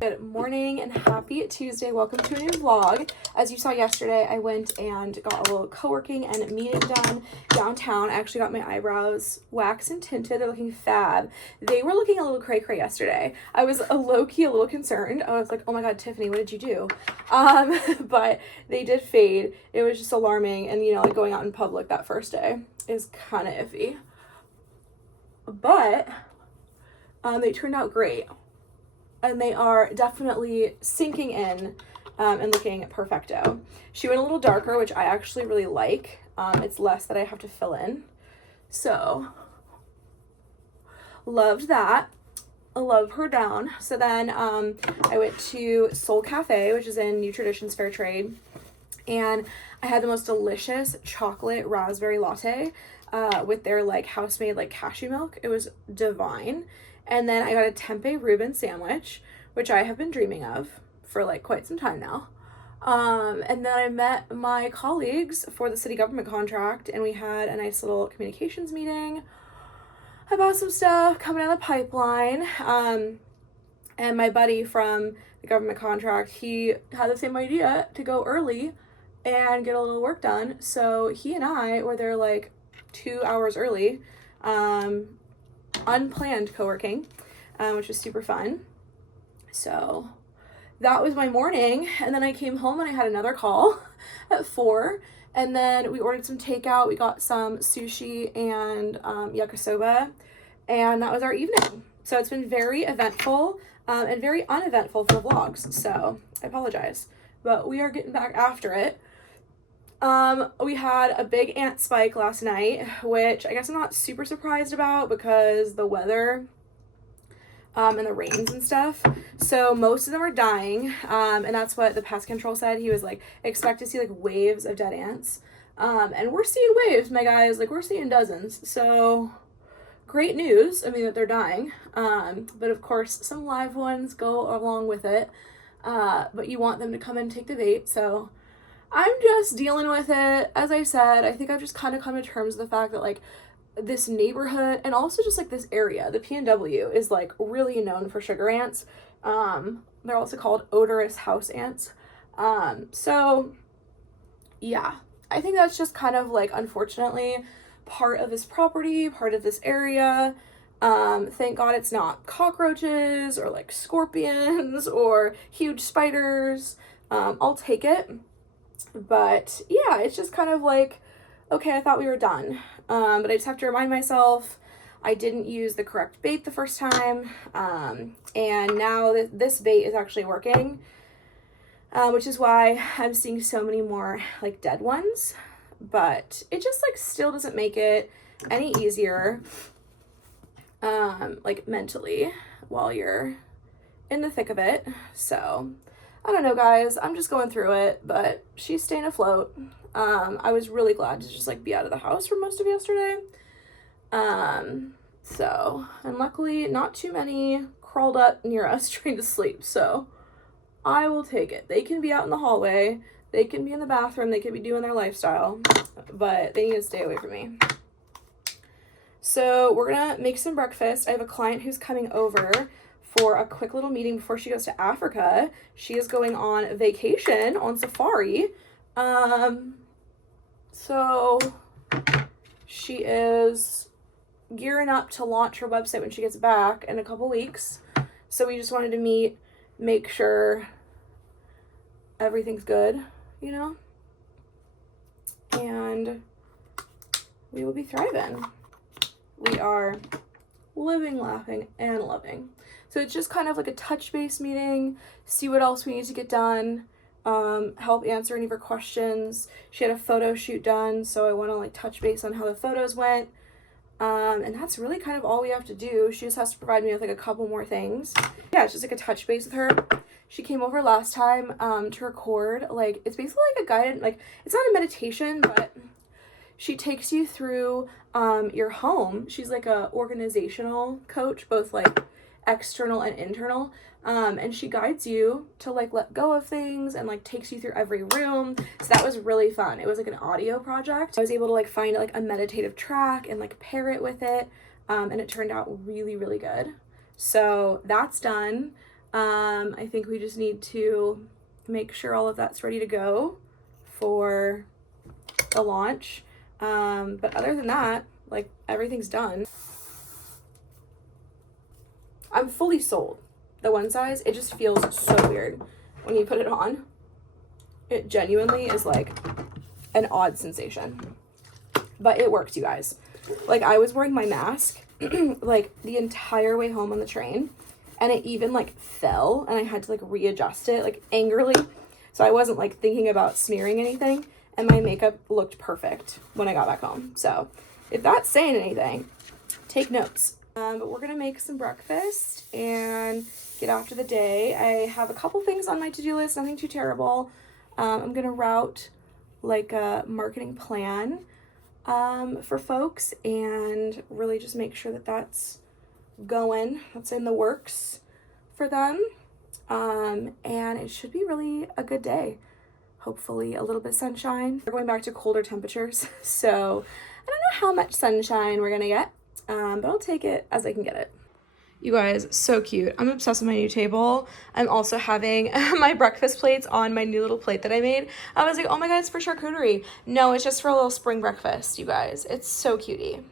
Good morning and happy Tuesday. Welcome to a new vlog. As you saw yesterday, I went and got a little co-working and meeting done downtown. I actually got my eyebrows waxed and tinted. They're looking fab. They were looking a little cray-cray yesterday. I was low-key a little concerned. I was like, oh my god, Tiffany, what did you do? But they did fade. It was just alarming, and you know, like going out in public that first day is kind of iffy. But they turned out great. And they are definitely sinking in and looking perfecto. She went a little darker, which I actually really like. It's less that I have to fill in. So, loved that. I love her down. So then I went to Soul Cafe, which is in New Traditions Fair Trade. And I had the most delicious chocolate raspberry latte with their like house-made like cashew milk. It was divine. And then I got a tempeh Reuben sandwich, which I have been dreaming of for like quite some time now. And then I met my colleagues for the city government contract, and we had a nice little communications meeting about some stuff coming down the pipeline. And my buddy from the government contract, he had the same idea to go early and get a little work done. So he and I were there like 2 hours early. Unplanned co-working, which was super fun. So that was my morning, and then I came home and I had another call at 4, and then we ordered some takeout. We got some sushi and yakisoba, and that was our evening. So it's been very eventful and very uneventful for the vlogs, so I apologize, but we are getting back after it. We had a big ant spike last night, which I guess I'm not super surprised about because the weather, and the rains and stuff. So most of them are dying. And that's what the pest control said. He was like, expect to see like waves of dead ants. And we're seeing waves, my guys, like we're seeing dozens. So great news. I mean, that they're dying. But of course some live ones go along with it. But you want them to come and take the bait. So I'm just dealing with it. As I said, I think I've just kind of come to terms with the fact that like this neighborhood and also just like this area, the PNW is like really known for sugar ants. They're also called odorous house ants. So yeah, I think that's just kind of like unfortunately part of this property, part of this area. Thank God it's not cockroaches or like scorpions or huge spiders. I'll take it. But yeah, it's just kind of like, okay, I thought we were done. But I just have to remind myself I didn't use the correct bait the first time. And now this bait is actually working, which is why I'm seeing so many more like dead ones. But it just like still doesn't make it any easier, like mentally while you're in the thick of it. So I don't know, guys, I'm just going through it, but she's staying afloat. I was really glad to just like be out of the house for most of yesterday. So, and luckily not too many crawled up near us trying to sleep, so I will take it. They can be out in the hallway, they can be in the bathroom, they can be doing their lifestyle, but they need to stay away from me. So we're gonna make some breakfast. I have a client who's coming over for a quick little meeting before she goes to Africa. She is going on vacation on safari. So she is gearing up to launch her website when she gets back in a couple weeks. So we just wanted to meet, make sure everything's good, you know? And we will be thriving. We are living, laughing, and loving. So it's just kind of like a touch base meeting, see what else we need to get done, help answer any of her questions. She had a photo shoot done, so I want to like touch base on how the photos went. And that's really kind of all we have to do. She just has to provide me with like a couple more things. Yeah, it's just like a touch base with her. She came over last time to record, like, it's basically like a guided, like, it's not a meditation, but she takes you through your home. She's like a organizational coach, both like external and internal, and she guides you to like let go of things and like takes you through every room. So that was really fun. It was like an audio project. I was able to like find like a meditative track and like pair it with it, and it turned out really, really good. So that's done. I think we just need to make sure all of that's ready to go for the launch. But other than that, like, everything's done. I'm fully sold. The one size, it just feels so weird when you put it on. It genuinely is like an odd sensation, but it works, you guys. Like, I was wearing my mask like the entire way home on the train, and it even like fell, and I had to like readjust it like angrily, so I wasn't like thinking about smearing anything, and my makeup looked perfect when I got back home. So if that's saying anything, take notes. But we're gonna make some breakfast and get after the day. I have a couple things on my to-do list, nothing too terrible. I'm gonna route like a marketing plan for folks and really just make sure that that's going, that's in the works for them. And it should be really a good day. Hopefully a little bit of sunshine. We're going back to colder temperatures, so I don't know how much sunshine we're gonna get, but I'll take it as I can get it. You guys, so cute. I'm obsessed with my new table. I'm also having my breakfast plates on my new little plate that I made. I was like, oh my God, it's for charcuterie. No, it's just for a little spring breakfast, you guys. It's so cutie.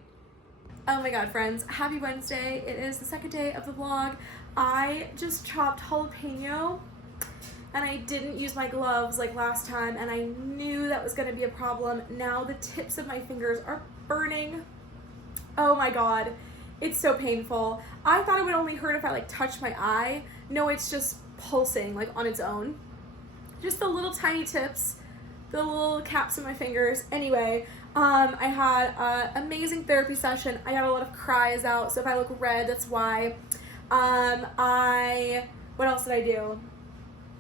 Oh my God, friends, happy Wednesday. It is the second day of the vlog. I just chopped jalapeno and I didn't use my gloves like last time, and I knew that was gonna be a problem. Now the tips of my fingers are burning. Oh my God. It's so painful. I thought it would only hurt if I like touched my eye. No, it's just pulsing like on its own. Just the little tiny tips, the little caps of my fingers. Anyway, I had an amazing therapy session. I got a lot of cries out, so if I look red, that's why. What else did I do?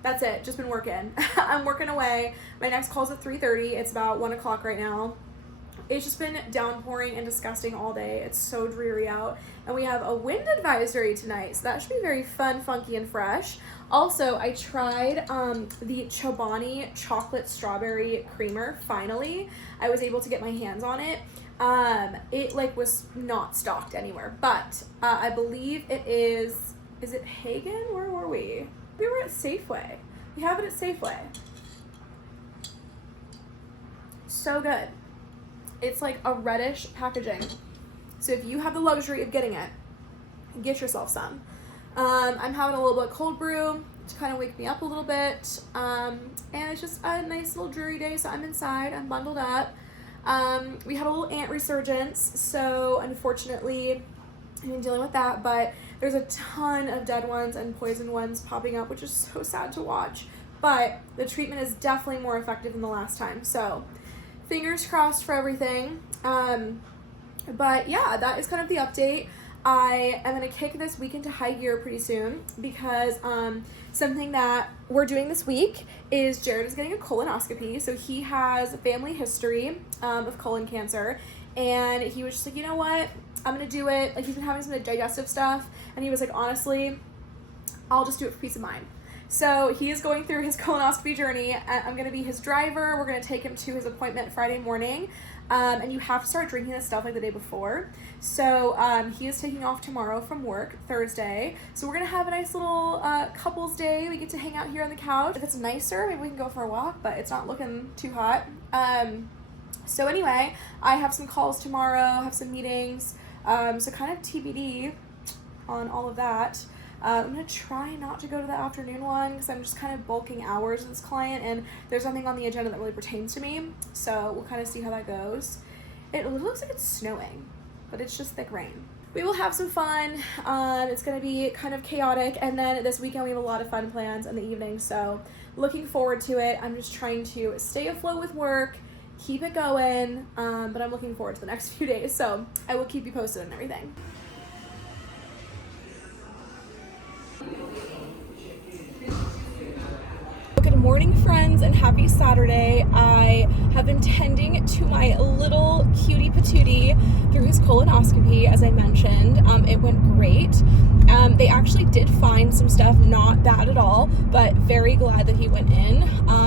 That's it, just been working. I'm working away. My next call's at 3:30. It's about 1 o'clock right now. It's just been downpouring and disgusting all day. It's so dreary out. And we have a wind advisory tonight, so that should be very fun, funky, and fresh. Also, I tried the Chobani chocolate strawberry creamer, finally. I was able to get my hands on it. It like was not stocked anywhere, but I believe it is it Hagen? Where were we? We were at Safeway. We have it at Safeway. So good. It's like a reddish packaging. So if you have the luxury of getting it, get yourself some. I'm having a little bit of cold brew to kind of wake me up a little bit. And it's just a nice little dreary day, so I'm inside, I'm bundled up. We had a little ant resurgence, so unfortunately I've been dealing with that, but there's a ton of dead ones and poison ones popping up, which is so sad to watch. But the treatment is definitely more effective than the last time, so fingers crossed for everything. But yeah, that is kind of the update. I am going to kick this week into high gear pretty soon because something that we're doing this week is Jared is getting a colonoscopy. So he has a family history of colon cancer, and he was just like, you know what, I'm going to do it. Like, he's been having some digestive stuff, and he was like, honestly, I'll just do it for peace of mind. So he is going through his colonoscopy journey. I'm going to be his driver. We're going to take him to his appointment Friday morning. And you have to start drinking this stuff like the day before. So he is taking off tomorrow from work, Thursday. So we're going to have a nice little couples day. We get to hang out here on the couch. If it's nicer, maybe we can go for a walk, but it's not looking too hot. So anyway, I have some calls tomorrow, have some meetings. So kind of TBD on all of that. I'm going to try not to go to the afternoon one because I'm just kind of bulking hours with this client, and there's nothing on the agenda that really pertains to me, so we'll kind of see how that goes. It looks like it's snowing, but it's just thick rain. We will have some fun. It's going to be kind of chaotic, and then this weekend we have a lot of fun plans in the evening, so looking forward to it. I'm just trying to stay afloat with work, keep it going, but I'm looking forward to the next few days, so I will keep you posted on everything. Good morning, friends, and happy Saturday. I have been tending to my little cutie patootie through his colonoscopy, as I mentioned. It went great. They actually did find some stuff, not bad at all, but very glad that he went in.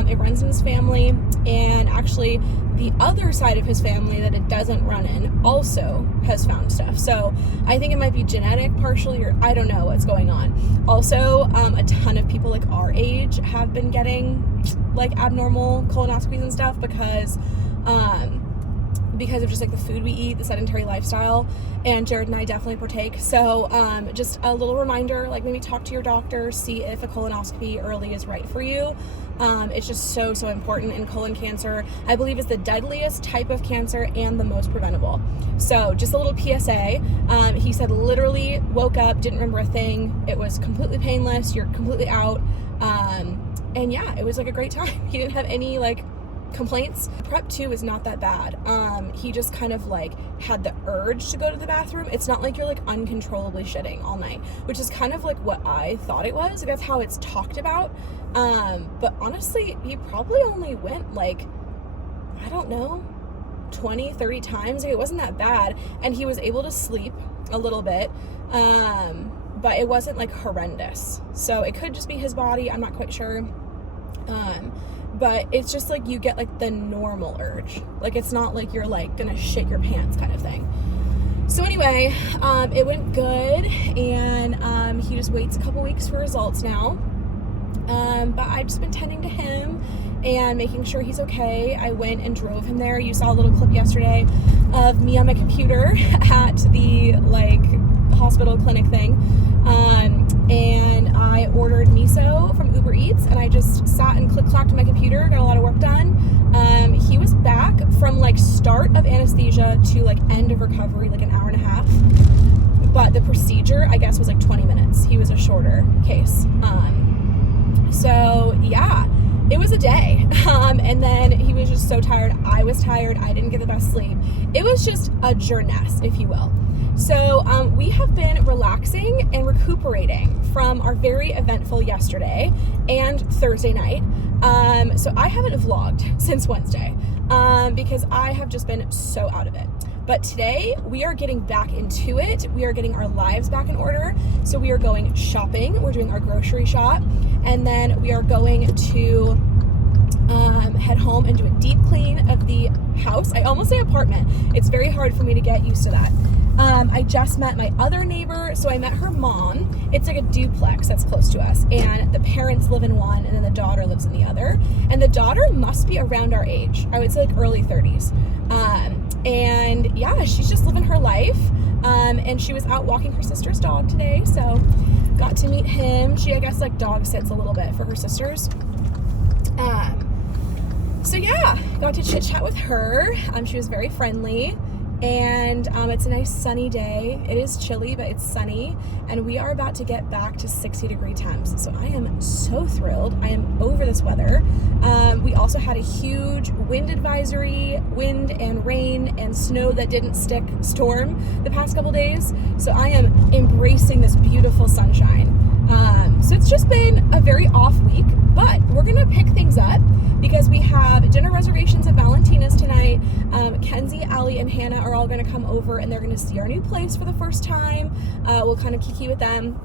It runs in his family, and actually the other side of his family that it doesn't run in also has found stuff. So I think it might be genetic partially, or I don't know what's going on. Also, a ton of people like our age have been getting like abnormal colonoscopies and stuff because of just like the food we eat, the sedentary lifestyle, and Jared and I definitely partake. So just a little reminder, like maybe talk to your doctor, see if a colonoscopy early is right for you. It's just so important in colon cancer. I believe it's the deadliest type of cancer and the most preventable. So just a little PSA. He said literally woke up, didn't remember a thing. It was completely painless. You're completely out. And yeah, it was like a great time. He didn't have any like complaints. Prep 2 is not that bad. He just kind of like had the urge to go to the bathroom. It's not like you're like uncontrollably shitting all night, which is kind of like what I thought it was. Like, that's how it's talked about. But honestly, he probably only went like, I don't know, 20, 30 times. Like, it wasn't that bad. And he was able to sleep a little bit. But it wasn't like horrendous. So it could just be his body. I'm not quite sure. But it's just like you get like the normal urge. Like, it's not like you're like gonna shit your pants kind of thing. So anyway, it went good, and he just waits a couple weeks for results now. But I've just been tending to him and making sure he's okay. I went and drove him there. You saw a little clip yesterday of me on my computer at the like hospital clinic thing. And I ordered miso from Uber Eats, and I just sat and click-clacked on my computer, got a lot of work done. He was back from like start of anesthesia to like end of recovery, like an hour and a half. But the procedure, I guess, was like 20 minutes. He was a shorter case. So yeah, it was a day. And then he was just so tired. I was tired. I didn't get the best sleep. It was just a journess, if you will. So we have been relaxing and recuperating from our very eventful yesterday and Thursday night. So I haven't vlogged since Wednesday because I have just been so out of it. But today we are getting back into it. We are getting our lives back in order. So we are going shopping. We're doing our grocery shop, and then we are going to head home and do a deep clean of the house. I almost say apartment. It's very hard for me to get used to that. I just met my other neighbor, so I met her mom. It's like a duplex that's close to us, and the parents live in one, and then the daughter lives in the other. And the daughter must be around our age. I would say like early 30s. And yeah, she's just living her life. And she was out walking her sister's dog today, so got to meet him. She, I guess, like dog sits a little bit for her sisters. So yeah, got to chit chat with her. She was very friendly. And it's a nice sunny day. It is chilly, but it's sunny, and we are about to get back to 60-degree temps. So I am so thrilled. I am over this weather. We also had a huge wind advisory, wind and rain and snow that didn't stick storm the past couple days. So I am embracing this beautiful sunshine. So it's just been a very off week, but we're gonna pick things up because we have dinner reservations at Valentina's tonight. Kenzie, Allie, and Hannah are all gonna come over, and they're gonna see our new place for the first time. We'll kind of kiki with them,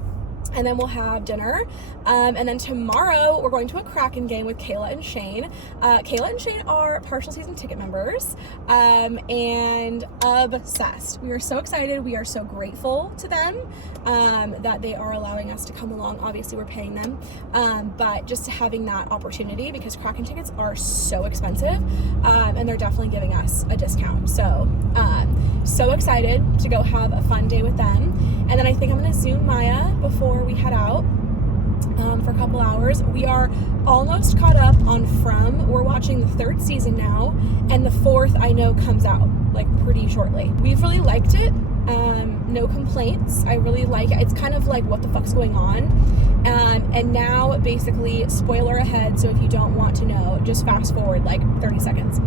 and then we'll have dinner. And then tomorrow we're going to a Kraken game with Kayla and Shane. Kayla and Shane are partial season ticket members, and obsessed. We are so excited. We are so grateful to them that they are allowing us to come along. Obviously we're paying them, but just having that opportunity, because Kraken tickets are so expensive, and they're definitely giving us a discount. So so excited to go have a fun day with them. And then I think I'm gonna Zoom Maya before we head out for a couple hours. We are almost caught up on From. We're watching the 3rd season now, and the 4th I know comes out like pretty shortly. We've really liked it. No complaints. I really like it. It's kind of like what the fuck's going on. And now basically, spoiler ahead, so if you don't want to know, just fast forward like 30 seconds.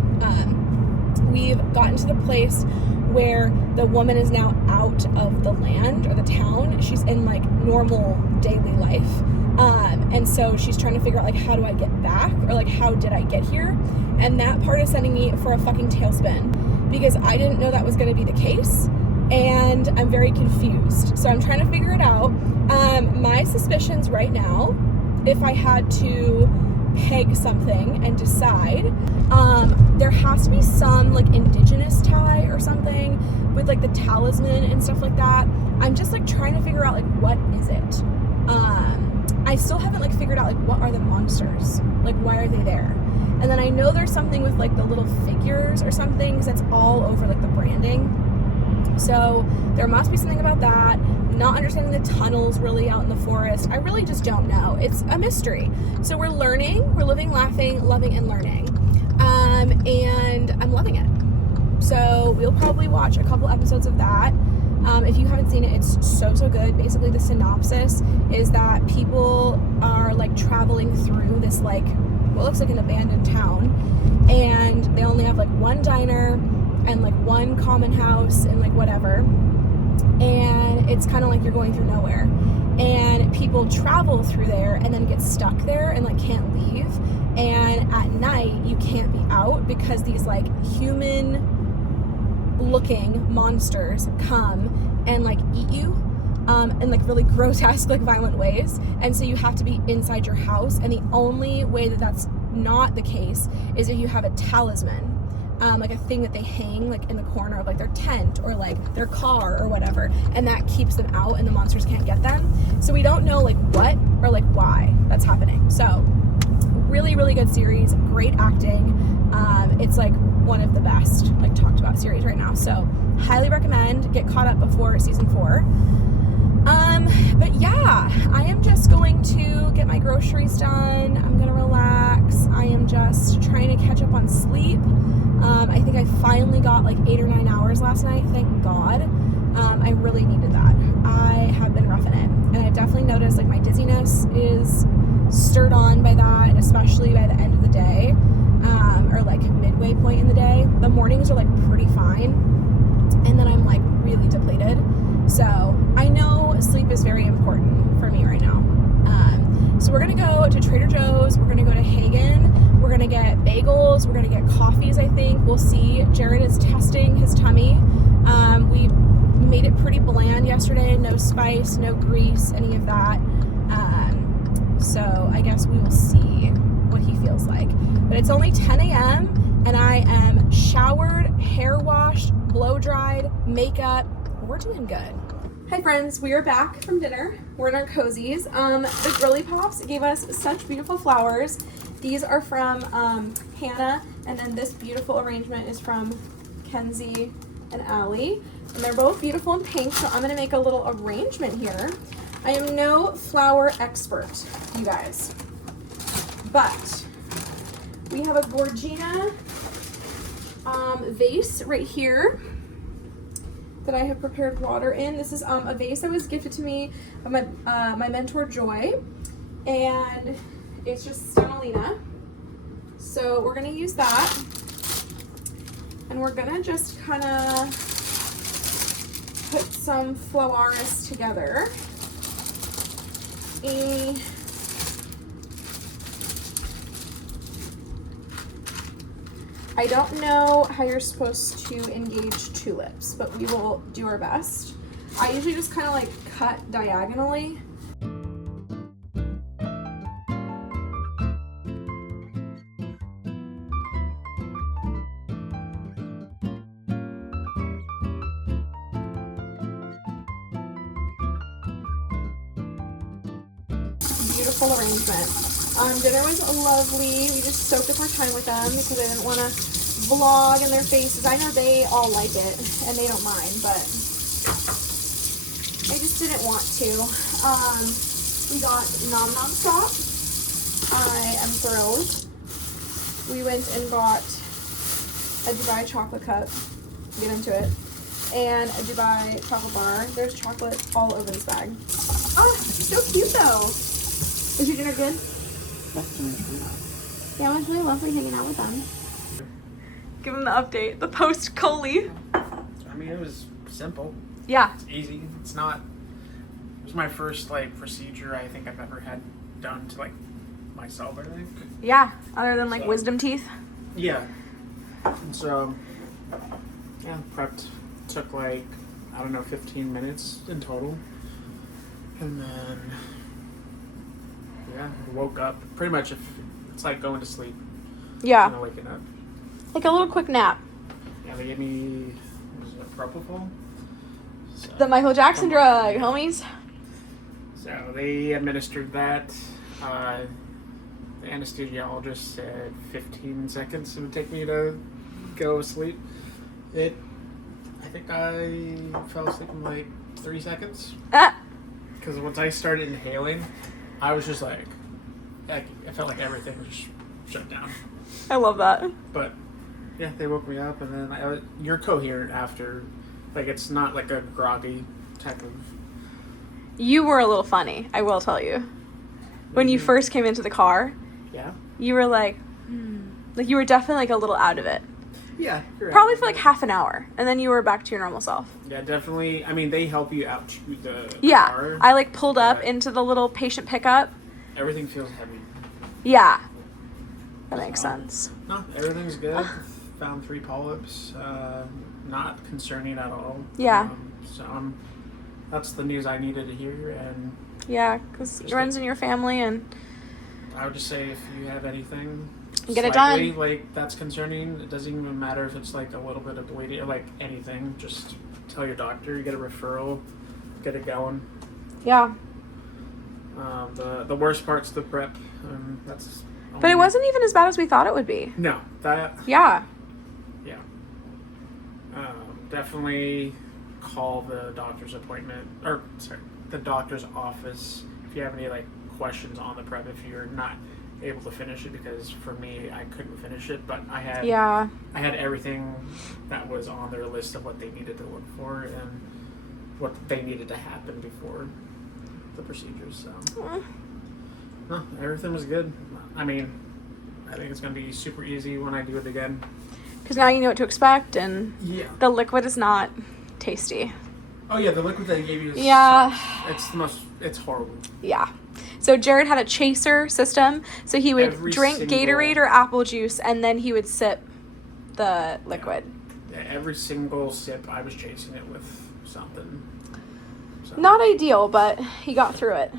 We've gotten to the place where the woman is now out of the land or the town. She's in like normal daily life. And so she's trying to figure out like, how do I get back? Or like, how did I get here? And that part is sending me for a fucking tailspin, because I didn't know that was going to be the case. And I'm very confused. So I'm trying to figure it out. My suspicions right now, if I had to peg something and decide, there has to be some like indigenous tie or something with like the talisman and stuff like that. I'm just like trying to figure out like what is it. I still haven't like figured out like what are the monsters, like why are they there. And then I know there's something with like the little figures or something, because that's all over like the branding. So there must be something about that. Not understanding the tunnels really out in the forest. I really just don't know. It's a mystery. So we're learning, we're living, laughing, loving, and learning. And I'm loving it. So we'll probably watch a couple episodes of that. If you haven't seen it, it's so good. Basically the synopsis is that people are like traveling through this like what looks like an abandoned town, and they only have like one diner and like one common house and like whatever, and it's kind of like you're going through nowhere, and people travel through there and then get stuck there and like can't leave, and at night you can't be out because these like human looking monsters come and like eat you in like really grotesque, like violent ways, and so you have to be inside your house, and the only way that that's not the case is if you have a talisman, like a thing that they hang like in the corner of like their tent or like their car or whatever, and that keeps them out and the monsters can't get them. So we don't know like what or like why that's happening. So really good series, great acting. It's like one of the best like talked about series right now, so highly recommend. Get caught up before season 4. But yeah, I am just going to get my groceries done. I'm gonna relax. I am just trying to catch up on sleep. I think I finally got like 8 or 9 hours last night, thank God. I really needed that. I have been roughing it, and I definitely noticed like my dizziness is stirred on by that, especially by the end of the day, or like midway point in the day. The mornings are like pretty fine, and then I'm like really depleted. So I know sleep is very important for me right now. So we're gonna go to Trader Joe's, we're gonna go to Hagen, we're gonna get bagels, we're gonna get coffees, I think. We'll see. Jared is testing his tummy. We made it pretty bland yesterday, no spice, no grease, any of that. So I guess we will see what he feels like. But it's only 10 a.m. and I am showered, hair washed, blow dried, makeup. We're doing good. Hi friends, we are back from dinner. We're in our cozies. The Girly Pops gave us such beautiful flowers. These are from Hannah, and then this beautiful arrangement is from Kenzie and Allie. And they're both beautiful and pink, so I'm gonna make a little arrangement here. I am no flower expert, you guys, but we have a Gorgina vase right here that I have prepared water in. This is a vase that was gifted to me by my mentor Joy, and it's just Stenolina. So we're gonna use that, and we're gonna just kind of put some flowers together. I don't know how you're supposed to engage tulips, but we will do our best. I usually just kind of like cut diagonally. Beautiful arrangement. Dinner was lovely. We just soaked up our time with them because I didn't want to vlog in their faces. I know they all like it and they don't mind, but I just didn't want to. We got Nom Nom Stop. I am thrilled. We went and got a Dubai chocolate cup. Get into it. And a Dubai chocolate bar. There's chocolate all over this bag. Oh, so cute though. Was your dinner good? Yeah, it was really lovely hanging out with them. Give them the update. The post-coli. I mean, it was simple. Yeah. It's easy. It's not... It was my first, like, procedure I think I've ever had done to, like, myself, I think. Yeah, other than, like, wisdom teeth. Yeah. And so, yeah, prepped. Took, like, I don't know, 15 minutes in total. And then... Yeah, woke up. Pretty much, if it's like going to sleep. Yeah. And waking up. Like a little quick nap. Yeah, they gave me, was it propofol? So, The Michael Jackson drug, homies. So they administered that. The anesthesiologist said 15 seconds it would take me to go to sleep. I think I fell asleep in like 3 seconds. Because once I started inhaling, I was just like, I felt like everything was just shut down. I love that. But yeah, they woke me up, and then you're coherent after. Like, it's not like a groggy type of. You were a little funny, I will tell you. When you first came into the car, yeah, you were like, like you were definitely like a little out of it. Yeah, probably for like half an hour, and then you were back to your normal self. Yeah, definitely. I mean, they help you out to the car. I like pulled up into the little patient pickup. Everything feels heavy. Yeah, that makes sense. No, everything's good. Found 3 polyps. Not concerning at all. Yeah. So that's the news I needed to hear, and yeah, because it runs in your family, and I would just say if you have anything. Get it done. Like, that's concerning. It doesn't even matter if it's like a little bit of bleeding or like anything. Just tell your doctor. You get a referral. Get it going. Yeah. The worst part's the prep. That's. But it wasn't even as bad as we thought it would be. No, that. Yeah. Yeah. Definitely call the doctor's appointment, or sorry, the doctor's office if you have any like questions on the prep. If you're not able to finish it, because for me I couldn't finish it, but I had everything that was on their list of what they needed to look for and what they needed to happen before the procedures. So no, everything was good. I mean, I think it's gonna be super easy when I do it again, because now you know what to expect, and yeah, the liquid is not tasty. Oh yeah, the liquid they gave you is it's horrible. Yeah. So Jared had a chaser system, so he would drink Gatorade or apple juice, and then he would sip the liquid. Yeah, every single sip I was chasing it with something. So. Not ideal, but he got through it.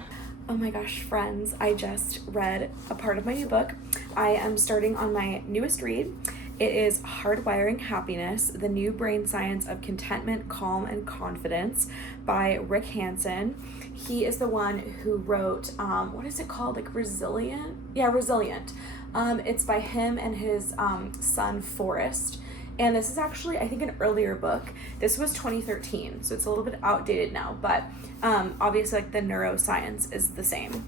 Oh my gosh, friends, I just read a part of my new book. I am starting on my newest read. It is Hardwiring Happiness, The New Brain Science of Contentment, Calm, and Confidence by Rick Hanson. He is the one who wrote, what is it called? Like Resilient? Yeah, Resilient. It's by him and his son, Forrest. And this is actually, I think, an earlier book. This was 2013, so it's a little bit outdated now. But obviously, like, the neuroscience is the same.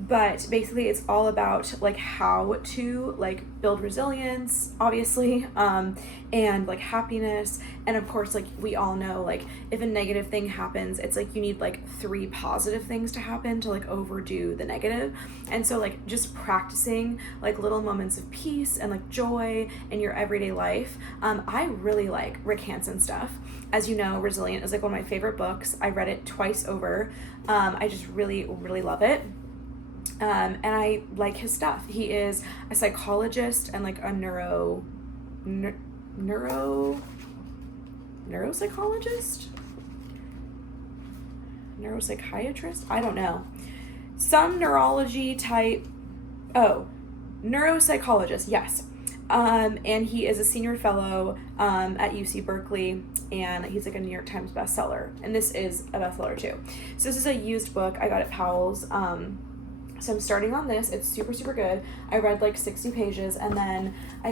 But basically it's all about like how to like build resilience, obviously, and like happiness. And of course, like we all know, like if a negative thing happens, it's like you need like 3 positive things to happen to like overdo the negative. And so like just practicing like little moments of peace and like joy in your everyday life. I really like Rick Hanson stuff. As you know, Resilient is like one of my favorite books. I read it twice over. I just really, really love it. And I like his stuff. He is a psychologist and like a neuropsychologist? Neuropsychiatrist? I don't know. Some neurology type. Oh, neuropsychologist, yes. And he is a senior fellow at UC Berkeley, and he's like a New York Times bestseller. And this is a bestseller too. So this is a used book I got at Powell's. So I'm starting on this. It's super, super good. I read like 60 pages, and then I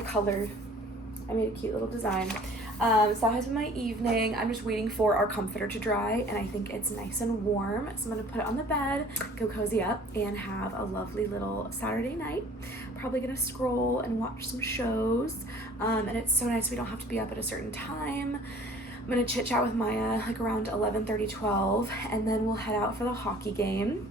made a cute little design. So that has been my evening. I'm just waiting for our comforter to dry, and I think it's nice and warm. So I'm gonna put it on the bed, go cozy up, and have a lovely little Saturday night. Probably gonna scroll and watch some shows. And it's so nice we don't have to be up at a certain time. I'm gonna chit chat with Maya like around 11:30, 12, and then we'll head out for the hockey game,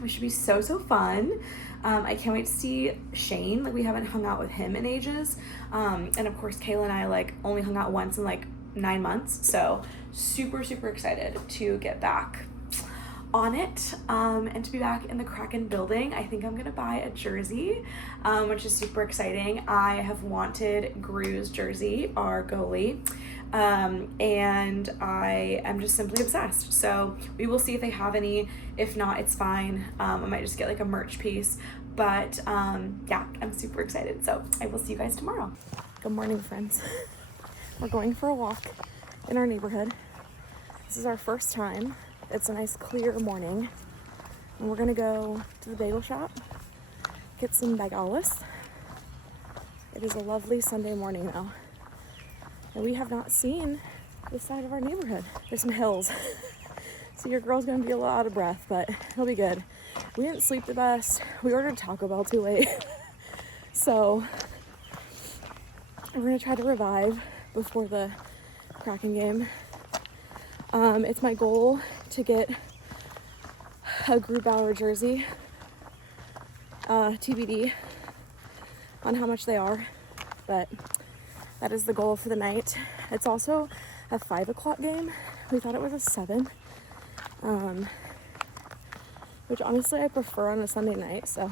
which should be so, so fun. I can't wait to see Shane. Like, we haven't hung out with him in ages. And of course, Kayla and I like only hung out once in like 9 months. So super, super excited to get back on it, and to be back in the Kraken building. I think I'm gonna buy a jersey, which is super exciting. I have wanted Gru's jersey, our goalie. And I am just simply obsessed. So we will see if they have any. If not, it's fine. I might just get like a merch piece. But yeah, I'm super excited. So I will see you guys tomorrow. Good morning, friends. We're going for a walk in our neighborhood. This is our first time. It's a nice clear morning. And we're gonna go to the bagel shop, get some bagels. It is a lovely Sunday morning though. And we have not seen this side of our neighborhood. There's some hills. So your girl's gonna be a little out of breath, but it'll be good. We didn't sleep the best. We ordered Taco Bell too late. So we're gonna try to revive before the Kraken game. It's my goal to get a group hour jersey, TBD on how much they are, but that is the goal for the night. It's also a 5 o'clock game. We thought it was a 7, which honestly I prefer on a Sunday night, so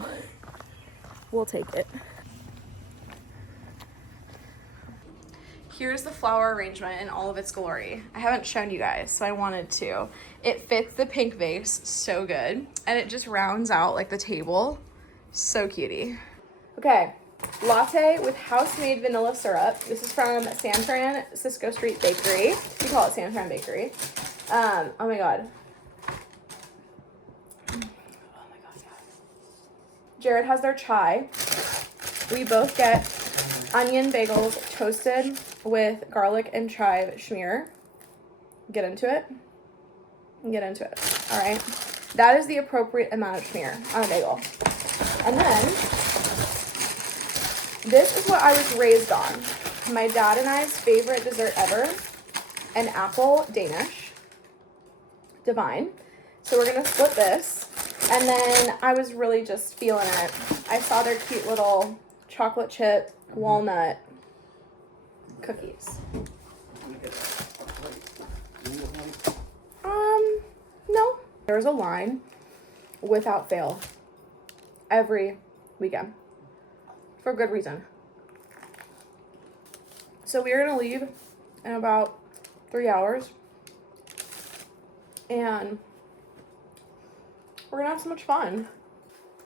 we'll take it. Here's the flower arrangement in all of its glory. I haven't shown you guys, so I wanted to. It fits the pink vase so good, and it just rounds out like the table. So cutie. Okay, latte with house-made vanilla syrup. This is from San Francisco Street Bakery. We call it San Fran Bakery. Oh my god. Jared has their chai. We both get onion bagels toasted with garlic and chive schmear. Get into it. Get into it. All right. That is the appropriate amount of schmear on a bagel. And then this is what I was raised on. My dad and I's favorite dessert ever, an apple Danish. Divine. So we're gonna split this. And then I was really just feeling it. I saw their cute little chocolate chip walnut cookies. No. There's a line without fail every weekend for good reason. So we are gonna leave in about 3 hours, and we're gonna have so much fun.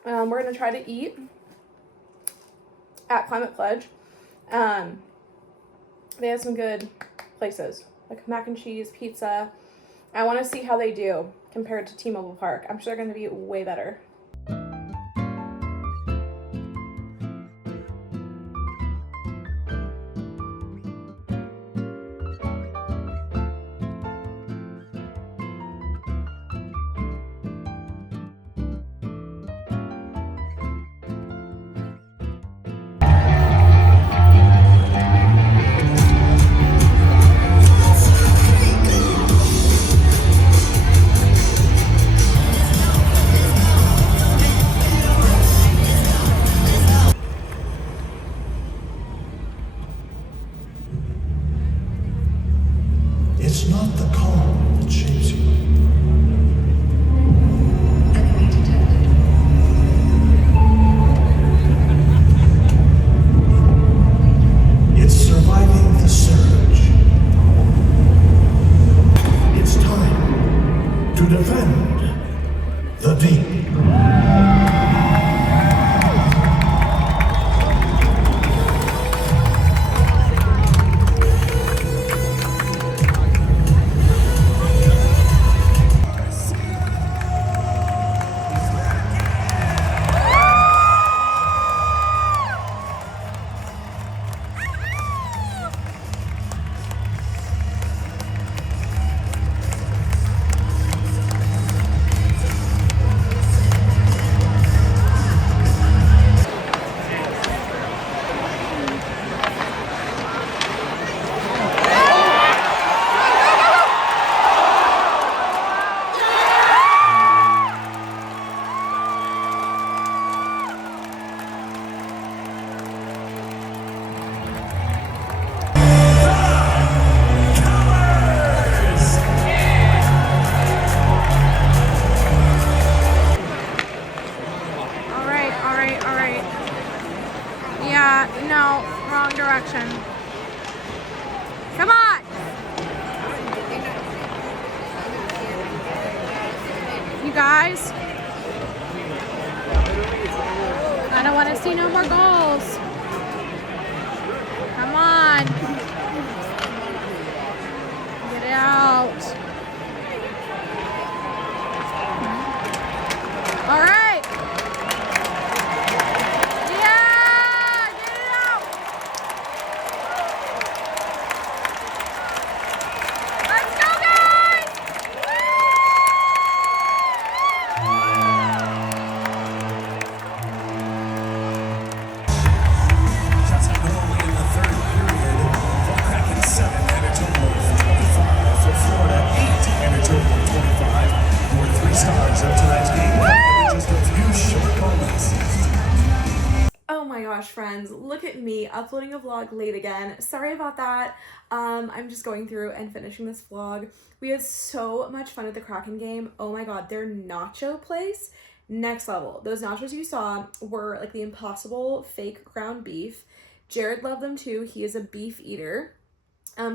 We're gonna try to eat at Climate Pledge. They have some good places, like mac and cheese, pizza. I want to see how they do compared to T-Mobile Park. I'm sure they're going to be way better. It's not the car that shapes you. It's surviving the surge. It's time to defend the deep. No, wrong direction. Come on! You guys? more goals. Come on. Get it out. All right. Yeah, get it out. Let's go, guys. Shots on goal in the third period. For Kraken 7 and a total of 25. For Florida 8 and a total of 25. For 3 stars of tonight's game. In just a few short moments. Oh my gosh, friends, look at me uploading a vlog late again. Sorry about that. I'm just going through and finishing this vlog. We had so much fun at the Kraken game. Oh my god, their nacho place, next level. Those nachos you saw were like the impossible fake ground beef. Jared loved them too. He is a beef eater.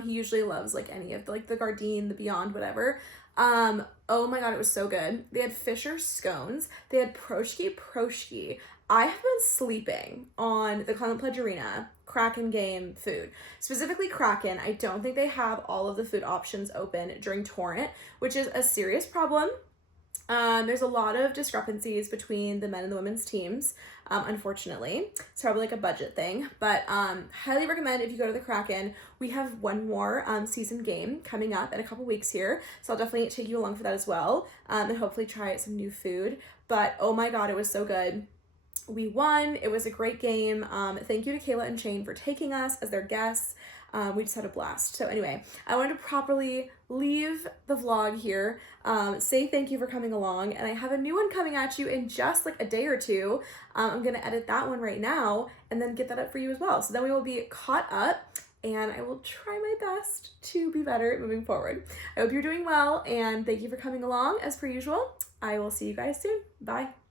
He usually loves like any of the Gardein, the Beyond, whatever. Oh my god, it was so good. They had Fisher scones. They had Proshki. I have been sleeping on the Clement Pledge Arena Kraken game food. Specifically Kraken. I don't think they have all of the food options open during Torrent, which is a serious problem. There's a lot of discrepancies between the men and the women's teams, unfortunately. It's probably like a budget thing, but highly recommend if you go to the Kraken. We have one more season game coming up in a couple weeks here, so I'll definitely take you along for that as well, and hopefully try some new food. But oh my god, it was so good. We won. It was a great game. Thank you to Kayla and Shane for taking us as their guests. We just had a blast. So anyway, I wanted to properly leave the vlog here, say thank you for coming along, and I have a new one coming at you in just like a day or two. I'm going to edit that one right now and then get that up for you as well. So then we will be caught up, and I will try my best to be better moving forward. I hope you're doing well, and thank you for coming along as per usual. I will see you guys soon. Bye.